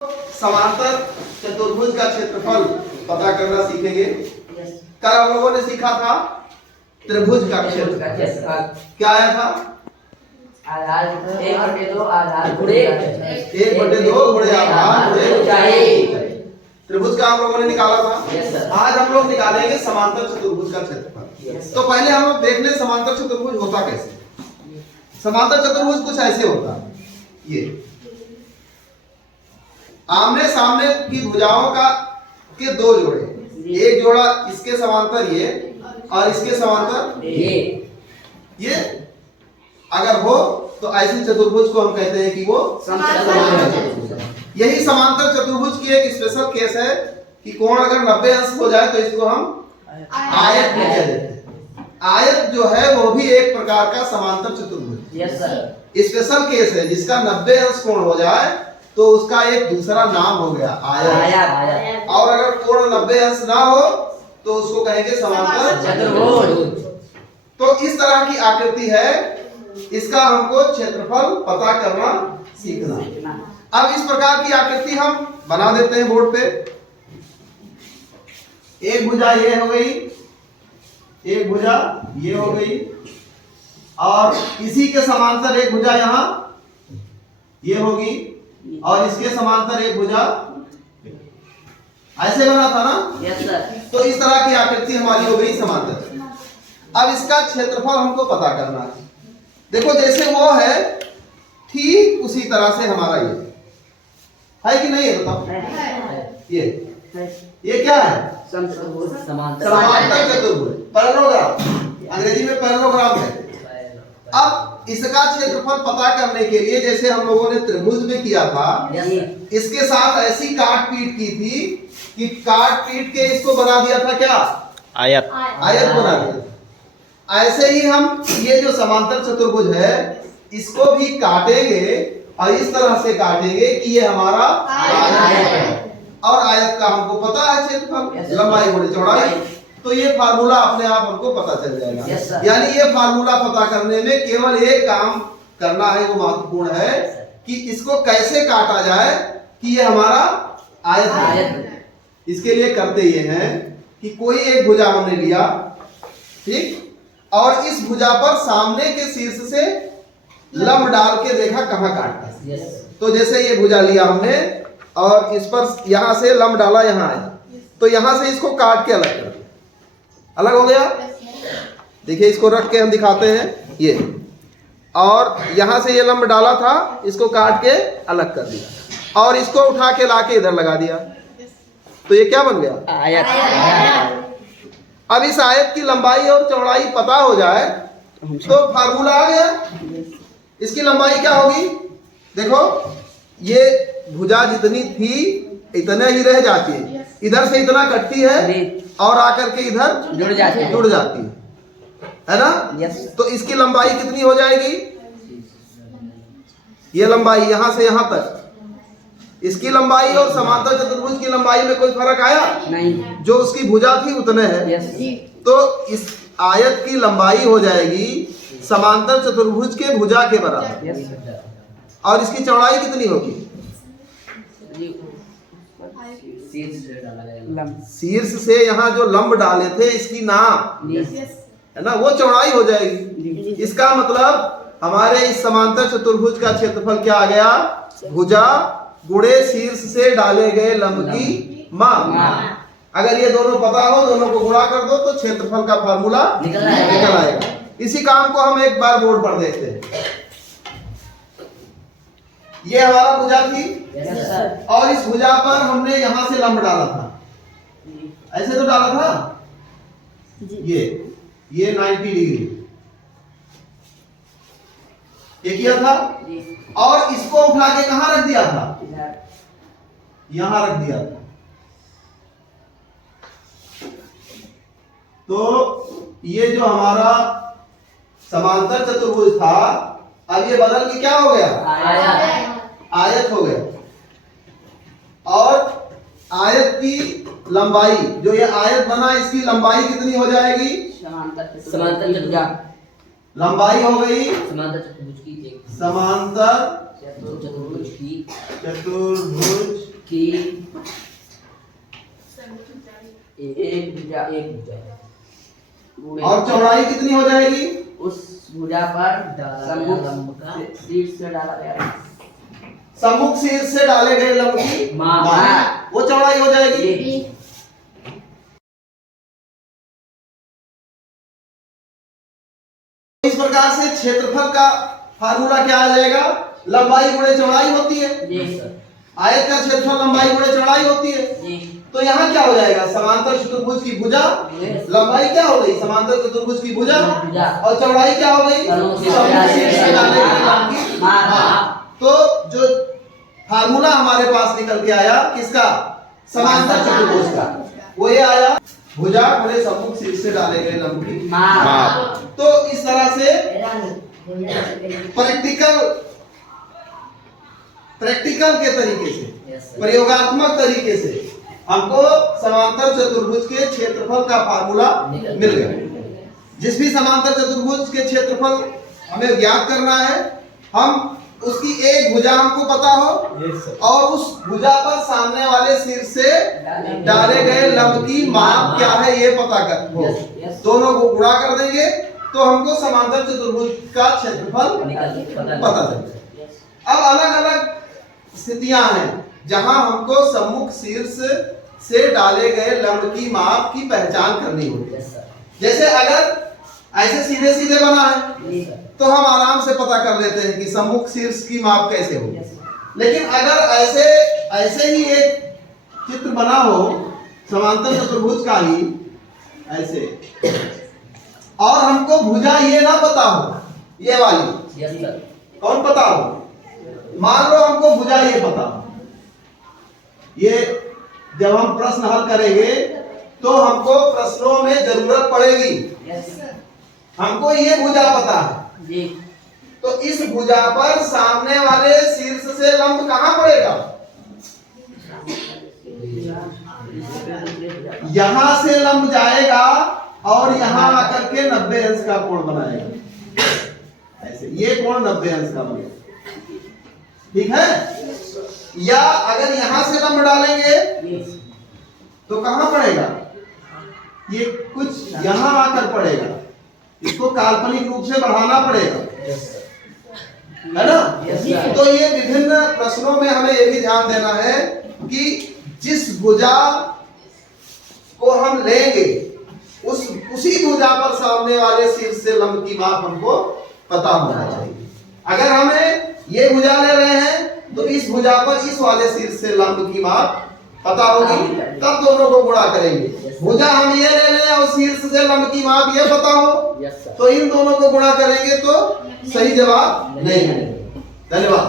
समांतर चतुर्भुज का क्षेत्रफल पता करना सीखेंगे। कल हम लोगों ने सीखा था त्रिभुज का क्षेत्रफल क्या आया था? आधार 1/2 आधार गुणे 1/2 गुणे आधार गुणे ऊंचाई। त्रिभुज का हम लोगों ने निकाला था। आज हम लोग निकालेंगे समांतर चतुर्भुज का क्षेत्रफल। तो पहले हम लोग देख लें समांतर चतुर्भुज होता कैसे। समांतर चतुर्भुज कुछ ऐसे होता है, ये आमने सामने की भुजाओं का के दो जोड़े, एक जोड़ा इसके समांतर ये और इसके समांतर ये अगर हो तो ऐसे चतुर्भुज को हम कहते हैं कि वो समांतर चतुर्भुज है। यही समांतर चतुर्भुज की एक स्पेशल केस है कि कोण अगर 90 अंश हो जाए तो इसको हम आयत कह देते हैं। आयत जो है वो भी एक प्रकार का समांतर चतुर्भुज स्पेशल केस है, जिसका 90 अंश कोण हो जाए तो उसका एक दूसरा नाम हो गया आयत। और अगर कोण 90 अंश ना हो तो उसको कहेंगे समांतर चतुर्भुज। तो इस तरह की आकृति है, इसका हमको क्षेत्रफल पता करना सीखना। अब इस प्रकार की आकृति हम बना देते हैं बोर्ड पे। एक भुजा ये हो गई, एक भुजा ये हो गई और इसी के समांतर एक भुजा यहाँ ये होगी और इसके समांतर एक भुजा ऐसे बना था ना। Yes sir. तो इस तरह की आकृति हमारी हो गई समांतर। अब इसका क्षेत्रफल हमको पता करना है। देखो जैसे वो है ठीक उसी तरह से हमारा ये है कि नहीं है, बताओ। ये क्या है? समांतर चतुर्भुज, पैरेललोग्राम, अंग्रेजी में पैरेललोग्राम है। अब इसका क्षेत्रफल पता करने के लिए जैसे हम लोगों ने त्रिभुज में किया था, इसके साथ ऐसी काट पीट की थी कि काट पीट के इसको बना दिया था क्या? आयत बना दिया। ऐसे ही हम ये जो समांतर चतुर्भुज है इसको भी काटेंगे और इस तरह से काटेंगे कि ये हमारा आयत है। और आयत का हमको पता है क्षेत्रफल, लंबाई गुणे चौड़ाई। तो ये फार्मूला अपने आप हमको पता चल जाएगा। यानी ये फार्मूला पता करने में केवल एक काम करना है, वो महत्वपूर्ण है कि इसको कैसे काटा जाए कि ये हमारा आयत है। इसके लिए करते ये हैं कि कोई एक भुजा हमने लिया, ठीक, और इस भुजा पर सामने के शीर्ष से लंब डाल के देखा कहाँ काटता है। तो जैसे ये भुजा लिया हमने और इस पर यहां से लंब डाला, यहाँ आया तो यहां से इसको काट के अलग कर दिया। अलग हो गया। देखिए इसको रख के हम दिखाते हैं ये, और यहां से ये लंब डाला था, इसको काट के अलग कर दिया और इसको उठा के लाके इधर लगा दिया। तो ये क्या बन गया? आयत। अब इस आयत की लंबाई और चौड़ाई पता हो जाए तो फार्मूला आ गया। इसकी लंबाई क्या होगी? देखो ये भुजा जितनी थी इतने ही रह जाती है, इधर से इतना कटती है और आकर के इधर जुड़ जाती है ना। तो इसकी लंबाई कितनी हो जाएगी? ये लंबाई यहां से यहां तक, इसकी लंबाई और समांतर चतुर्भुज की लंबाई में कोई फर्क आया नहीं। जो उसकी भुजा थी उतने है। तो इस आयत की लंबाई हो जाएगी समांतर चतुर्भुज के भुजा के बराबर। और इसकी चौड़ाई कितनी होगी? शीर्ष से यहाँ जो लंब डाले थे इसकी नाप है ना, वो चौड़ाई हो जाएगी। इसका मतलब हमारे इस समांतर चतुर्भुज का क्षेत्रफल क्या आ गया? भुजा गुणे शीर्ष से डाले गए लंब की माप। अगर ये दोनों पता हो, दोनों को गुणा कर दो तो क्षेत्रफल का फार्मूला निकल आएगा। इसी काम को हम एक बार बोर्ड पर देखते हैं। ये हमारा भुजा थी और इस भुजा पर हमने यहां से लंब डाला था, ऐसे तो डाला था ये 90 डिग्री ये किया था और इसको उठा के कहां रख दिया था? यहां रख दिया था। तो ये जो हमारा समांतर चतुर्भुज था अब ये बदल के क्या हो गया? आयत हो गया। और आयत की लंबाई, जो ये आयत बना इसकी लंबाई कितनी हो जाएगी? समांतर लंबाई हो गई समांतर चतुर्भुज की समांतर चतुर्भुज की चतुर्भुज कि एक भुजा और चौड़ाई कितनी हो जाएगी? उस भुजा पर सम्मुख शीर्ष से डाला गया सम्मुख शीर्ष से डाले गए लंब की माप वो चौड़ाई हो जाएगी। इस प्रकार से क्षेत्रफल का फार्मूला क्या आ जाएगा? लंबाई गुणे चौड़ाई होती है। जी सर। आयत का क्षेत्रफल लंबाई गुणे चौड़ाई होती है। जी। तो यहाँ क्या हो जाएगा? समांतर चतुर्भुज की भुजा लंबाई क्या हो गई? समांतर चतुर्भुज की भुजा और चौड़ाई क्या हो गई? तो जो फार्मूला हमारे पास निकल के आया किसका? समांतर चतुर्भुज का। वो ये आया भुजा गुणे सम्मुख शीर्ष से डाले गए लंब की माप। तो इस तरह से प्रैक्टिकल के तरीके से, प्रयोगात्मक तरीके से हमको समांतर चतुर्भुज के क्षेत्रफल का फार्मूला मिल गया। जिस भी समांतर चतुर्भुज के क्षेत्रफल हमें ज्ञात करना है, हम उसकी एक भुजा हमको पता हो और उस भुजा पर सामने वाले शीर्ष से डाले गए लंब की माप क्या है ये पता कर हो। दोनों को गुणा कर देंगे तो हमको समांतर चतुर्भुज का क्षेत्रफल पता चलेगा। अब अलग अलग स्थितियां हैं जहां हमको सम्मुख शीर्ष से डाले गए लंब की माप की पहचान करनी होती है। जैसे अगर ऐसे सीधे सीधे बना है तो हम आराम से पता कर लेते हैं कि सम्मुख शीर्ष की माप कैसे होगी। लेकिन अगर ऐसे ही एक चित्र बना हो समांतर चतुर्भुज का ही ऐसे, और हमको भुजा ये ना पता हो, ये वाली कौन पता हो? मान लो हमको भुजा ये पता हो, ये जब हम प्रश्न हल करेंगे तो हमको प्रश्नों में जरूरत पड़ेगी। हमको ये भुजा पता है जी। तो इस भुजा पर सामने वाले शीर्ष से लंब कहां पड़ेगा? यहां से लंब जाएगा और यहां आकर के 90 अंश का कोण बनाएगा। ऐसे ये कोण 90 अंश का बनेगा, ठीक है। या अगर यहां से लंब डालेंगे तो कहां पड़ेगा? ये कुछ यहां आकर पड़ेगा, इसको काल्पनिक रूप से बढ़ाना पड़ेगा, है ना। तो ये विभिन्न प्रश्नों में हमें ये भी ध्यान देना है कि जिस भुजा को हम लेंगे उसी भुजा पर सामने वाले शीर्ष से लंब की माप हमको पता होना चाहिए। अगर हमें ये भुजा ले रहे हैं तो इस भुजा पर इस वाले शीर्ष से लंब की माप पता होगी, तब दोनों को गुणा करेंगे। भुजा हम ये ले लें और शीर्ष से लंब की माप ये पता हो तो इन दोनों को गुणा करेंगे तो सही जवाब नहीं मिलेगा। धन्यवाद।